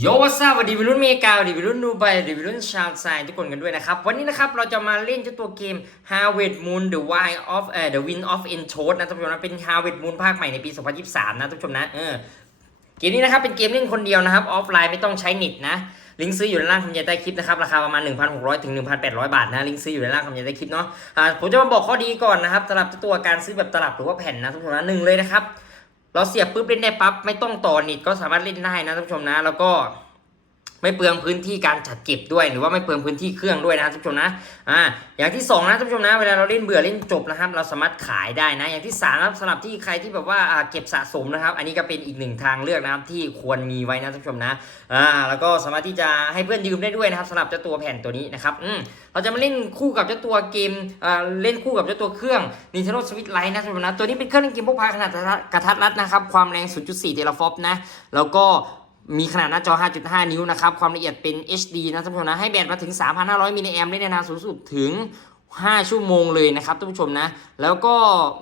โยวัสวัสดีวัยรุ่นเมกาวัสดีวัยรุ่นดูไบดีวัยรุ่นชาวไซทุกคนกันด้วยนะครับ วันนี้นะครับเราจะมาเล่นเจ้าตัวเกม Harvest Moon The Wild of เอ่อ The Wind of Enchant นะท่านผู้ชมนะเป็น Harvest Moon ภาคใหม่ในปี 2023 นะท่านผู้ชมนะเออเกมนี้นะครับเป็นเกมเล่นคนเดียวนะครับ ออฟไลน์ไม่ต้องใช้เน็ตนะ ลิงก์ซื้ออยู่ในล่างคำยายใต้คลิปนะครับราคาประมาณ 1,600 ถึง 1,800 บาทนะลิงก์ซื้ออยู่ในล่างคำยายใต้คลิปเนาะอ่าผมจะมาบอกข้อดีก่อนนะครับสำหรับเจ้าตัวการซื้อแบบตลับหรือว่าแผ่นนะท่านผู้ชมนะหนึ่งเลยนะครับ เราเสียบปุ๊บเล่นได้ปั๊บไม่ต้องต่อนิดก็สามารถเล่นได้นะท่านผู้ชมนะ แล้วก็ ไม่เปลืองพื้นที่การจัดเก็บด้วย หรือว่าไม่เปลืองพื้นที่เครื่องด้วยนะท่านผู้ชมนะอ่าอย่างที่สองนะท่านผู้ชมนะเวลาเราเล่นเบื่อเล่นจบนะครับ เราสามารถขายได้นะ อย่างที่สามนะครับสำหรับที่ใครที่แบบว่าเก็บสะสมนะครับ อันนี้ก็เป็นอีกหนึ่งทางเลือกนะครับที่ควรมีไว้นะท่านผู้ชมนะอ่าแล้วก็สามารถที่จะให้เพื่อนยืมได้ด้วยนะครับสำหรับเจ้าตัวแผ่นตัวนี้นะครับอืมเราจะมาเล่นคู่กับเจ้าตัวเกมอ่าเล่นคู่กับเจ้าตัวเครื่อง Nintendo Switch Lite นะท่านผู้ชมนะตัวนี้เป็นเครื่องเล่นเกมพกพาขนาดกระทัดรัดนะครับความแรง 0.4 เทราฟอปนะแล้วก็ มีขนาดหน้าจอ 5.5 นิ้วนะครับ ความละเอียดเป็น HD นะท่านผู้ชมนะ ให้แบตมาถึง 3,500มิลลิแอมป์ได้ในนานสูงสุดถึง 5 ชั่วโมงเลยนะครับท่านผู้ชมนะ แล้วก็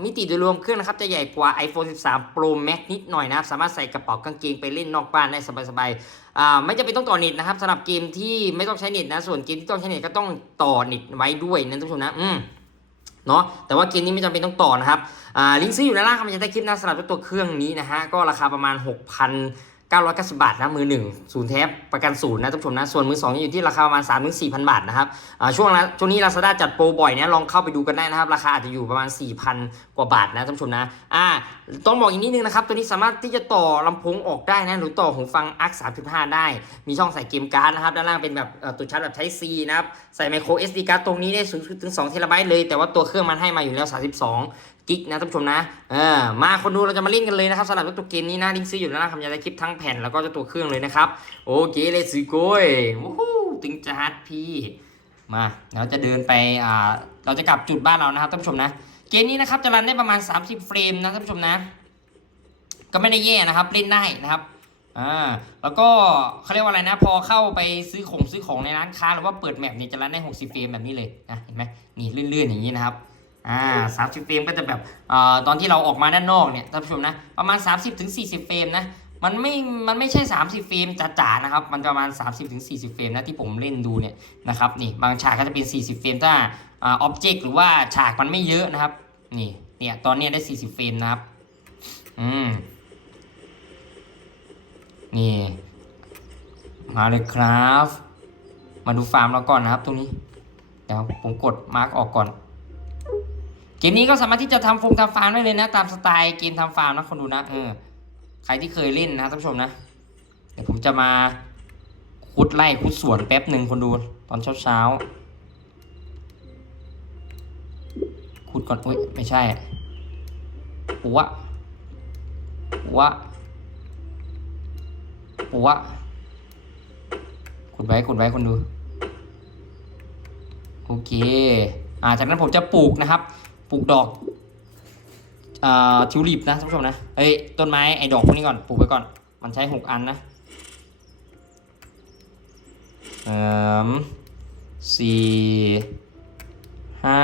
มิติโดยรวมเครื่องนะครับ จะใหญ่กว่า iPhone 13 Pro Max นิดหน่อยนะครับ สามารถใส่กระเป๋ากางเกงไปเล่นนอกบ้านได้สบายๆอ่าไม่จำเป็นต้องต่อเน็ตนะครับสำหรับเกมที่ไม่ต้องใช้เน็ตนะ ส่วนเกมที่ต้องใช้เน็ตก็ต้องต่อเน็ตไว้ด้วยนะท่านผู้ชมนะ อืมเนาะแต่ว่าเกมนี้ไม่จำเป็นต้องต่อนะครับอ่าลิงก์ซื้ออยู่ในล่างคำบรรยายใต้คลิปนะสำหรับตัวเครื่องนี้นะฮะก็ราคาประมาณ 990 บาทนะมือหนึ่งศูนย์แท้ประกันศูนย์นะท่านผู้ชมนะส่วนมือสองอยู่ที่ราคาประมาณ3-4,000 บาทนะครับช่วงละช่วงนี้ Lazada จัดโปรบ่อยนะลองเข้าไปดูกันได้นะครับ ราคาอาจจะอยู่ประมาณ 4,000 กว่าบาทนะท่านผู้ชมนะอ่าต้องบอกอีกนิดนึงนะครับตัวนี้สามารถที่จะต่อลำโพงออกได้นะหรือต่อหูฟัง ARC 3.5 ได้ มีช่องใส่เกมการ์ดนะครับด้านล่างเป็นแบบตัวชาร์จแบบ Type C นะครับใส่ micro SD card ตรงนี้ได้สูงถึง2เทราไบต์เลย แต่ว่าตัวเครื่องมันให้มาอยู่แล้ว 32 กิกนะท่านผู้ชมนะเออมาคนดูเราจะมาเล่นกันเลยนะครับสำหรับตัวเกมนี้นะลิงซื้ออยู่ด้านล่างคำยายคลิปทั้งแผ่นแล้วก็จ้าตัวเครื่องเลยนะครับ โอเคเลยสิโกยวู้ฮู้ตึงจัดพี่มาเราจะเดินไปอ่าเราจะกลับจุดบ้านเรานะครับท่านผู้ชมนะ เกมนี้นะครับจะรันได้ประมาณ 30 เฟรมนะท่านผู้ชมนะ ก็ไม่ได้แย่นะครับเล่นได้นะครับอ่าแล้วก็เขาเรียกว่าอะไรนะ พอเข้าไปซื้อของซื้อของในร้านค้าหรือว่าเปิดแมปเนี่ยจะรันได้ 60 เฟรมแบบนี้เลยนะเห็นไหมนี่เลื่อนๆอย่างนี้นะครับ อ่าสามสิบเฟรมก็จะแบบเอ่อตอนที่เราออกมาด้านนอกเนี่ยท่านผู้ชมนะประมาณ 30-40ถึง40เฟรมนะมันไม่มันไม่ใช่ 30เฟรมจ๋าๆนะครับมันประมาณ 30-40ถึง40เฟรมนะที่ผมเล่นดูเนี่ยนะครับนี่บางฉากก็จะเป็น 40เฟรมถ้าอ่าอ็อบเจกต์หรือว่าฉากมันไม่เยอะนะครับนี่เนี่ยตอนนี้ได้ 40เฟรมนะครับอืมนี่มาเลยครับ มาดูฟาร์มเราก่อนนะครับตรงนี้ เดี๋ยวผมกดมาร์กออกก่อน กมนี้ก็สามารถที่จะทำฟงทำฟาร์มได้เลยนะ ตามสไตล์เกมทำฟาร์มนะคนดูนะเออใครที่เคยเล่นนะท่านผู้ชมนะเดี๋ยวผมจะมาคุดไล่คุดสวนแป๊บหนึ่งคนดูตอนเช้าเช้าๆคุดก่อนอุ้ยไม่ใช่ปัวปัวปัวขุดไว้ขุดไว้คนดู โอเคอ่าจากนั้นผมจะปลูกนะครับ ปลูกดอกอ่าทิวลิปนะท่านผู้ชมนะเอ้ยต้นไม้ไอ้ดอกพวกนี้ก่อนปลูกไว้ก่อน มันใช้หกอันนะสามสี่ห้า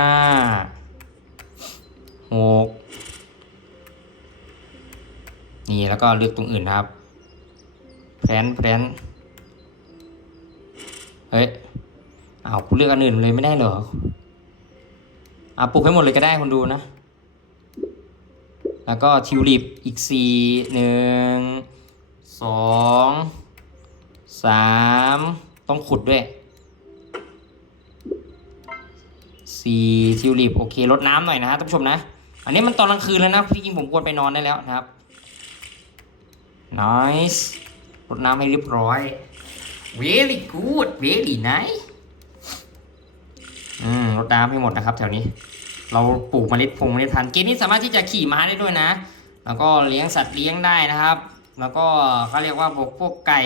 หกนี่แล้วก็เลือกตรงอื่นนะครับแพลนแพลนเฮ้ยอ้าวเลือกอันอื่นเลยไม่ได้เหรอ อะปลูกให้หมดเลยก็ได้คนดูนะ แล้วก็ทิวลิปอีกสี่หนึ่งสองสามต้องขุดด้วยสี่ทิวลิปโอเคลดน้ำหน่อยนะฮะท่านผู้ชมนะ อันนี้มันตอนกลางคืนแล้วนะพี่จริงผมควรไปนอนได้แล้วนะครับ nice ลดน้ำให้เรียบร้อย very good very nice อืมรดน้ำให้หมดนะครับ แถวนี้ เราปลูกเมล็ดพงเมล็ดพันธุ์เกมนี้สามารถที่จะขี่ม้าได้ด้วยนะ แล้วก็เลี้ยงสัตว์เลี้ยงได้นะครับ แล้วก็เขาเรียกว่าพวกพวกไก่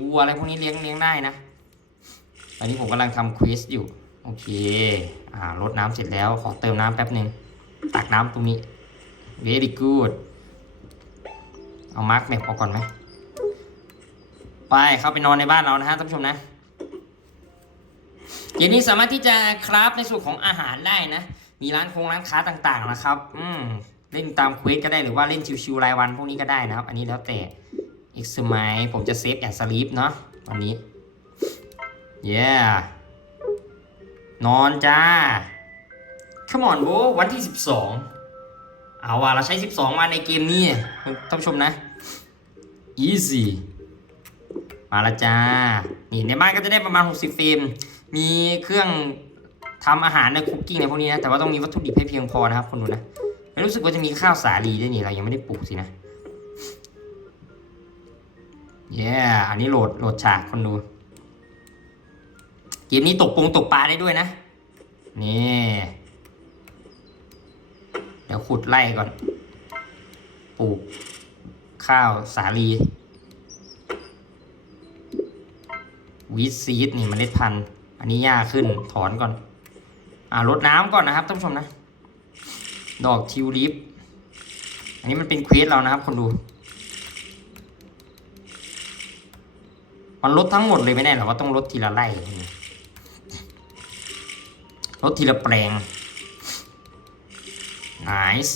วัวอะไรพวกนี้เลี้ยงเลี้ยงได้นะตอนนี้ผมกำลังทำควิสอยู่โอเค อ่ารดน้ำเสร็จแล้วขอเติมน้ำแป๊บหนึ่งตักน้ำตรงนี้ very good เอามาร์กแมปออกก่อนไหมไปเข้าไปนอนในบ้านเรานะฮะท่านผู้ชมนะ เกมนี้สามารถที่จะคราฟในส่วนของอาหารได้นะ มีร้านคงร้านค้าต่างๆนะครับ อืมเล่นตามเควสก็ได้หรือว่าเล่นชิวๆรายวันพวกนี้ก็ได้นะครับ อันนี้แล้วแต่ e x กซ์ไมผมจะเซฟแอนสลีปเนาะตอนนี้ yeah นอนจ้า come on โบวันที่ 12 เอาว่ะเราใช้ 12มาในเกมนี้ท่านผู้ชมนะ easy มาละจ้า นี่ในบ้านก็จะได้ประมาณ 60เฟรม มีเครื่องทำอาหารในคุกกิ้งในพวกนี้นะ แต่ว่าต้องมีวัตถุดิบให้เพียงพอนะครับคนดูนะรู้สึกว่าจะมีข้าวสาลีด้วยนี่เรายังไม่ได้ปลูกสินะเย้อันนี้โหลดโหลดฉากคนดู เกมนี้ตกปงตกปลาได้ด้วยนะ นี่ เดี๋ยวขุดไล่ก่อน ปลูกข้าวสาลีวีซีดนี่เมล็ดพันธุ์ อันนี้หญ้าขึ้นถอนก่อน อ่ารดน้ำก่อนนะครับท่านผู้ชมนะ ดอกทิวลิป อันนี้มันเป็นเควสเรานะครับคนดู มันลดทั้งหมดเลยไม่ได้หรอว่าต้องลดทีละไร่ลดทีละแปลง nice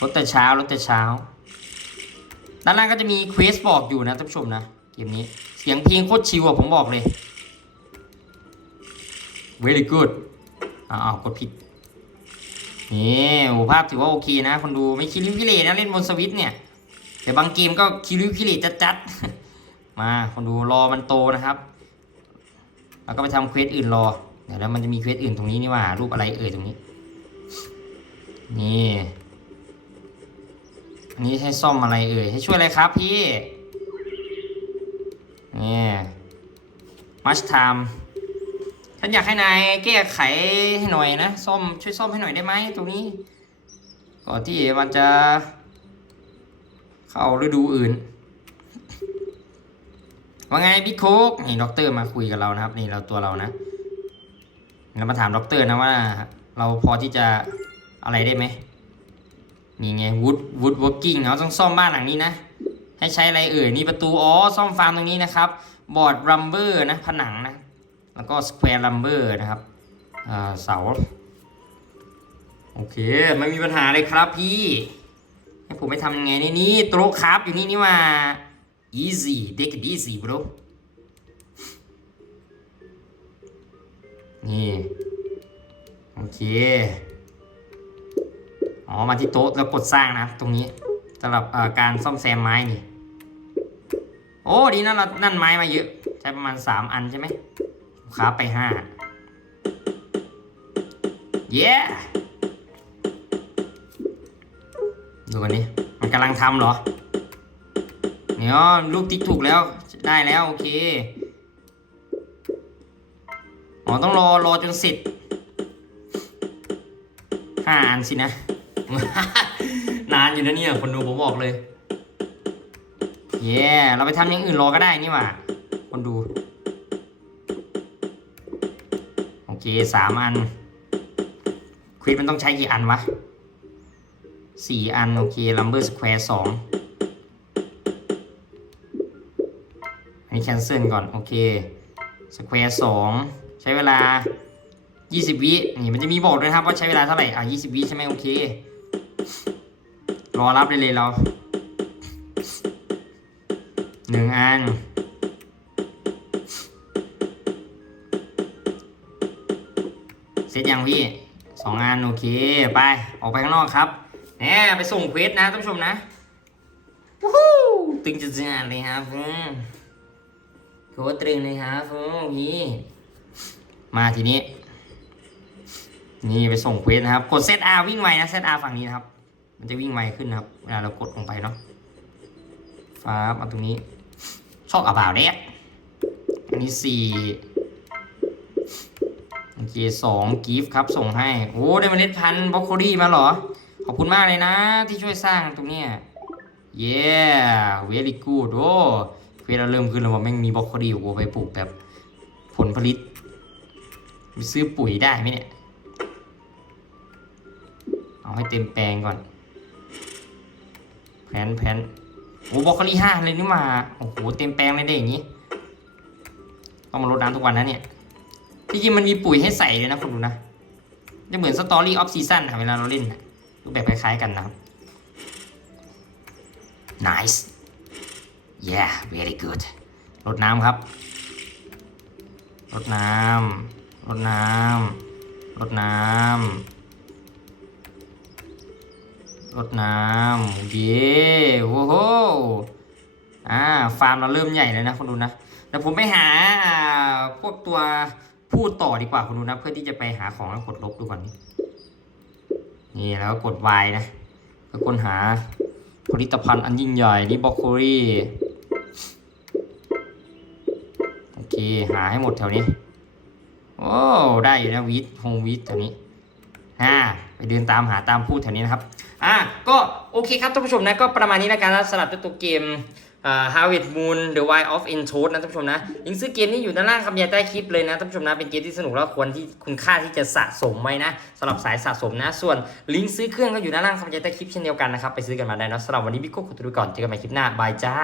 ลดแต่เช้าลดแต่เช้า ด้านล่างก็จะมีเควสบอกอยู่นะท่านผู้ชมนะเกมนี้ เสียงเพลงโคตรชิวอะผมบอกเลย very good อ้าวกดผิด นี่โอ้ภาพถือว่าโอเคนะ คนดูไม่คิริวคิเลนะเล่นบนสวิตเนี่ย แต่บางเกมก็คิริวคิเลจัดๆ มาคนดูรอมันโตนะครับ แล้วก็ไปทำเควสอื่นรอ เดี๋ยวแล้วมันจะมีเควสอื่นตรงนี้นี่ว่า รูปอะไรเอ่ยตรงนี้ นี่ อันนี้ให้ซ่อมอะไรเอ่ย ให้ช่วยอะไรครับพี่ นี่มัชไทม์ ฉันอยากให้นายแก้ไขให้หน่อยนะซ่อมช่วยซ่อมให้หน่อยได้ไหมตรงนี้ ก่อนที่มันจะ เข้าฤดูอื่น ว่าไงบิ๊กโคกนี่ด็อกเตอร์มาคุยกับเรานะครับ นี่เราตัวเรานะเรามาถามด็อกเตอร์นะว่า เราพอที่จะอะไรได้ไหมนี่ไงวูดวูดวอร์กิ้งเราต้องซ่อมบ้านหลังนี้นะ ให้ใช้อะไรเอ่ยนี่ประตูอ๋อซ่อมฟาร์มตรงนี้นะครับ บอร์ดรัมเบอร์นะผนังนะ แล้วก็สแควร์ลัมเบอร์นะครับเสา โอเค ไม่มีปัญหาเลยครับพี่ให้ผมไปทำยังไงในนี้โต๊ะครับอยู่นี่นี่ว่า easy take it easy bro นี่โอเค อ๋อ มาที่โต๊ะแล้วกดสร้างนะ ตรงนี้สำหรับการซ่อมแซมไม้นี่ โอ้ ดีนะเรานั่นไม้มาเยอะ ใช้ประมาณ 3 อันใช่ไหม ค้าไป5เย้ดูกันนี่มันกำลังทำเหรอเนี่ยลูกติ๊กถูกแล้วได้แล้ว โอเคอ๋อต้องรอรอจนเสร็จห้าอันสินะ นานอยู่นะเนี่ย คนดูผมบอกเลย เย้เราไปทำอย่างอื่นรอก็ได้นี่หว่า คนดู เคสามอัน ควิดมันต้องใช้กี่อันวะสี่อัน โอเคลัมเบอร์สแควร์สองอันนี้แคนเซิลก่อน โอเคสแควร์สองใช้เวลา 20 วินี่มันจะมีบอกด้วยครับว่าใช้เวลาเท่าไหร่ อะ 20 วิใช่ไหมโอเค รอรับได้เลยเราหนึ่งอัน ร็จยังพี่สองอันโอเคไปออกไปข้างนอกครับแหน่ไปส่งเควสนะท่านผู้ชมนะวู้ฮู้ตึงจะเจอเลยครับอืมโคตรตึงเลยครับอืมพี่มาทีนี้ นี่ไปส่งเควสนะครับ กดเซตอาวิ่งไวนะเซตอาฝั่งนี้นะครับ มันจะวิ่งไวขึ้นนะครับเวลาเรากดลงไปเนาะฟ้ามาตรงนี้ชอบอาบ่าวเด็กอันนี้สี่ โอเคสองกิฟต์ครับส่งให้โอ้ได้เมล็ดพันธุ์บล็อกโคลีมาเหรอ ขอบคุณมากเลยนะ ที่ช่วยสร้างตรงเนี้ยเย้เวลี่กูดโอ้เวสเราเริ่มขึ้นแล้วว่าแม่งมีบล็อกโคลีโอ้ไปปลูกแบบผลผลิตไปซื้อปุ๋ยได้ไหมเนี่ย เอาให้เต็มแปลงก่อนแผนแผนโอ้บล็อกโคลีห้าเลยนี่มา โอ้โหเต็มแปลงเลยได้อย่างนี้ ต้องมารดน้ำทุกวันนะเนี่ย จริงมันมีปุ๋ยให้ใส่เลยนะคุณดูนะจะเหมือนสตอรี่ออฟซีซั่นอะเวลาเราเล่นนะรูปแบบคล้ายๆกันนะครับ nice yeah very good รดน้ำครับรดน้ำรดน้ำรดน้ำรดน้ำเย้โอ้โหอ่าฟาร์มเราเริ่มใหญ่แล้วนะคุณดูนะแต่ผมไปหาพวกตัว พูดต่อดีกว่าคุณดูนะ เพื่อที่จะไปหาของแล้วกดลบดูก่อนนี่นี่แล้วกด Y นะเพื่อค้นหาผลิตภัณฑ์อันยิ่งใหญ่นี่บล็อกโคลี่โอเค หาให้หมดแถวนี้ โอ้ได้อยู่นะวีทโฮมวีทแถวนี้อ่าไปเดินตามหาตามพูดแถวนี้นะครับ อะก็โอเคครับท่านผู้ชมนะก็ประมาณนี้แล้วกันสำหรับตัวเกม ฮา Harvest Moon The Wild of Entoad นะท่านผู้ชมนะลิงก์ซื้อเกมนี้อยู่ด้านล่างคำบยาใต้คลิปเลยนะท่านผู้ชมนะเป็นเกมที่สนุกแล้วควรที่คุณค่าที่จะสะสมไว้นะสำหรับสายสะสมนะ ส่วนลิงก์ซื้อเครื่องก็อยู่ด้านล่างคำบยาใต้คลิปเช่นเดียวกันนะครับไปซื้อกันมาได้นะสำหรับวันนี้พี่กโก้ขอตัวไปก่อนเจอกันใหม่คลิปหน้าบายจ้า